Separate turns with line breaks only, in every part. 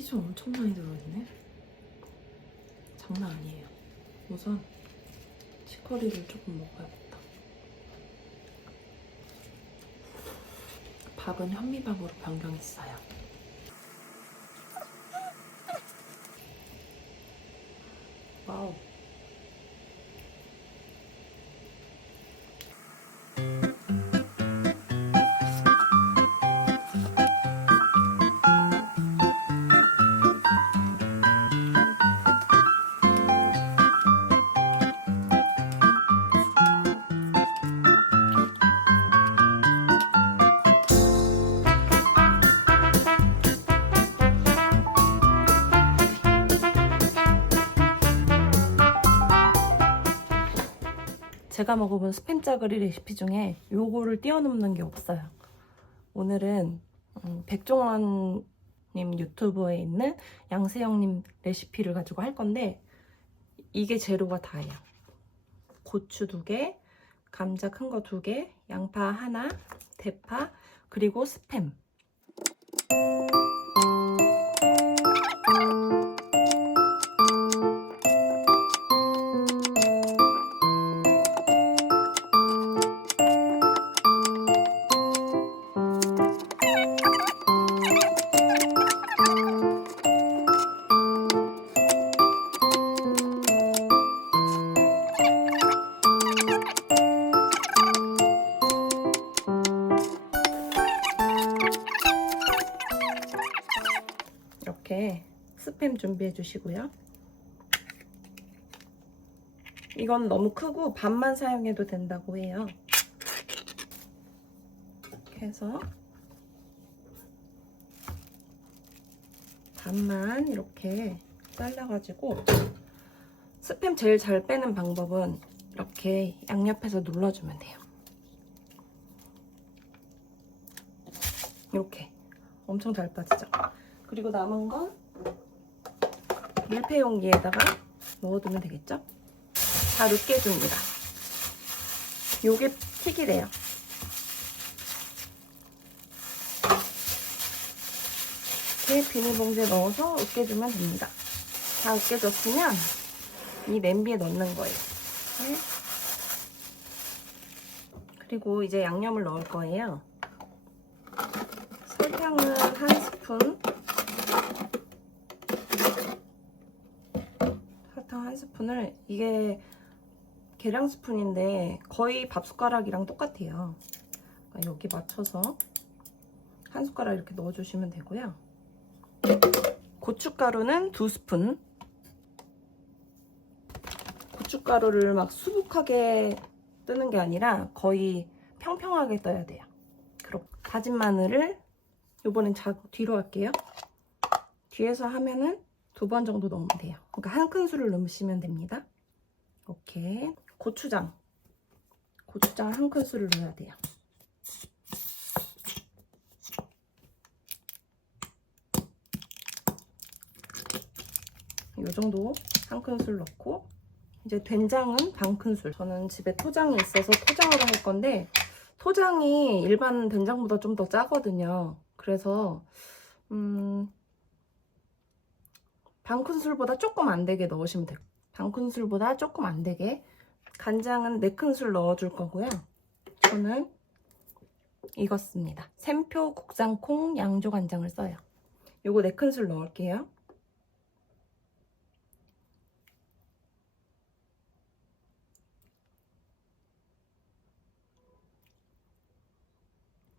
치즈 엄청 많이 들어있네. 장난 아니에요. 우선 치커리를 조금 먹어야겠다. 밥은 현미밥으로 변경했어요. 와우. 제가 먹어본 스팸 짜글이 레시피 중에 요거를 뛰어넘는 게 없어요. 오늘은 음, 백종원님 유튜브에 있는 양세형님 레시피를 가지고 할 건데 이게 재료가 다예요. 고추 두 개, 감자 큰 거 두 개, 양파 하나, 대파, 그리고 스팸. 스팸 준비해 주시고요. 이건 너무 크고 반만 사용해도 된다고 해요. 이렇게 해서 반만 이렇게 잘라가지고 스팸 제일 잘 빼는 방법은 이렇게 양옆에서 눌러주면 돼요. 이렇게 엄청 잘 빠지죠? 그리고 남은 건 밀폐 용기에다가 넣어두면 되겠죠? 다 으깨줍니다. 요게 튀기래요. 이렇게 비닐봉지에 넣어서 으깨주면 됩니다. 다 으깨졌으면 이 냄비에 넣는 거예요. 이렇게. 그리고 이제 양념을 넣을 거예요. 설탕은 한 스푼, 설탕 한 스푼을 이게 계량 스푼인데 거의 밥 숟가락이랑 똑같아요. 그러니까 여기 맞춰서 한 숟가락 이렇게 넣어주시면 되고요. 고춧가루는 두 스푼. 고춧가루를 막 수북하게 뜨는 게 아니라 거의 평평하게 떠야 돼요. 그리고 다진 마늘을 이번엔 자, 뒤로 할게요. 뒤에서 하면은 두 번 정도 넣으면 돼요. 그러니까 한 큰술을 넣으시면 됩니다. 이렇게 고추장, 고추장 한 큰술을 넣어야 돼요. 이 정도 한 큰술 넣고 이제 된장은 반 큰술. 저는 집에 토장이 있어서 토장으로 할 건데 토장이 일반 된장보다 좀 더 짜거든요. 그래서 음, 반 큰술보다 조금 안 되게 넣으시면 돼요. 반 큰술보다 조금 안 되게. 간장은 네 큰술 넣어줄 거고요. 저는 씁니다. 샘표 국산콩 양조 간장을 써요. 요거 네 큰술 넣을게요.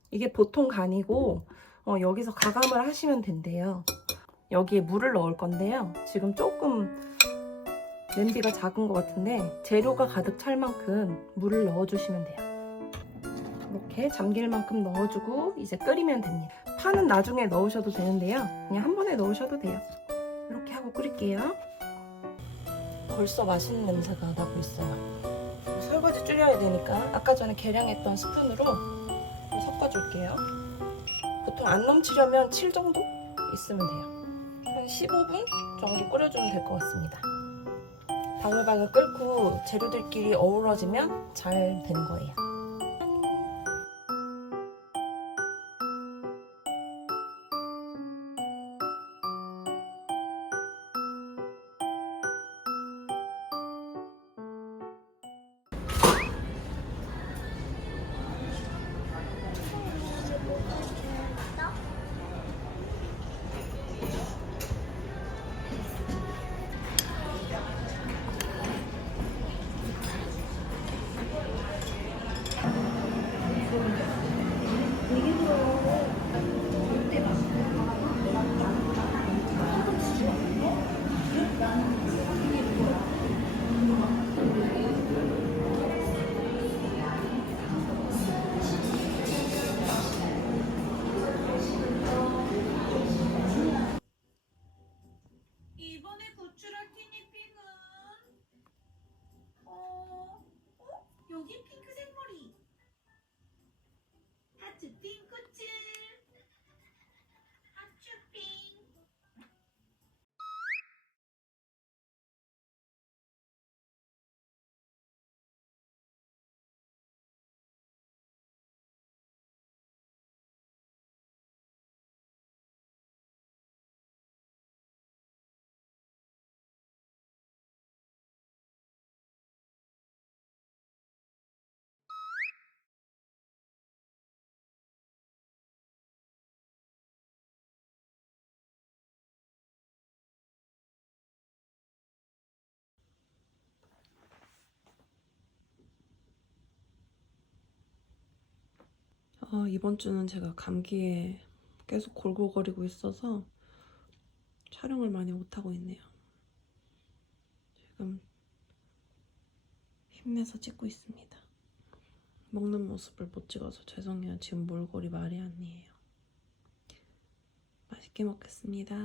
이게 보통 간이고 어, 여기서 가감을 하시면 된대요. 여기에 물을 넣을 건데요. 지금 조금 냄비가 작은 것 같은데 재료가 가득 찰 만큼 물을 넣어주시면 돼요. 이렇게 잠길 만큼 넣어주고 이제 끓이면 됩니다. 파는 나중에 넣으셔도 되는데요. 그냥 한 번에 넣으셔도 돼요. 이렇게 하고 끓일게요. 벌써 맛있는 냄새가 나고 있어요. 설거지 줄여야 되니까 아까 전에 계량했던 스푼으로 섞어줄게요. 보통 안 넘치려면 7 정도 있으면 돼요. 한 15분 정도 끓여주면 될 것 같습니다. 바글바글 끓고 재료들끼리 어우러지면 잘 되는 거예요. 이번에 구출할 티니핑은 어, 어?
여기 핑 어, 이번 주는 제가 감기에 계속 골골거리고 있어서 촬영을 많이 못하고 있네요. 지금 힘내서 찍고 있습니다. 먹는 모습을 못 찍어서 죄송해요. 지금 몰골이 말이 아니에요. 맛있게 먹겠습니다.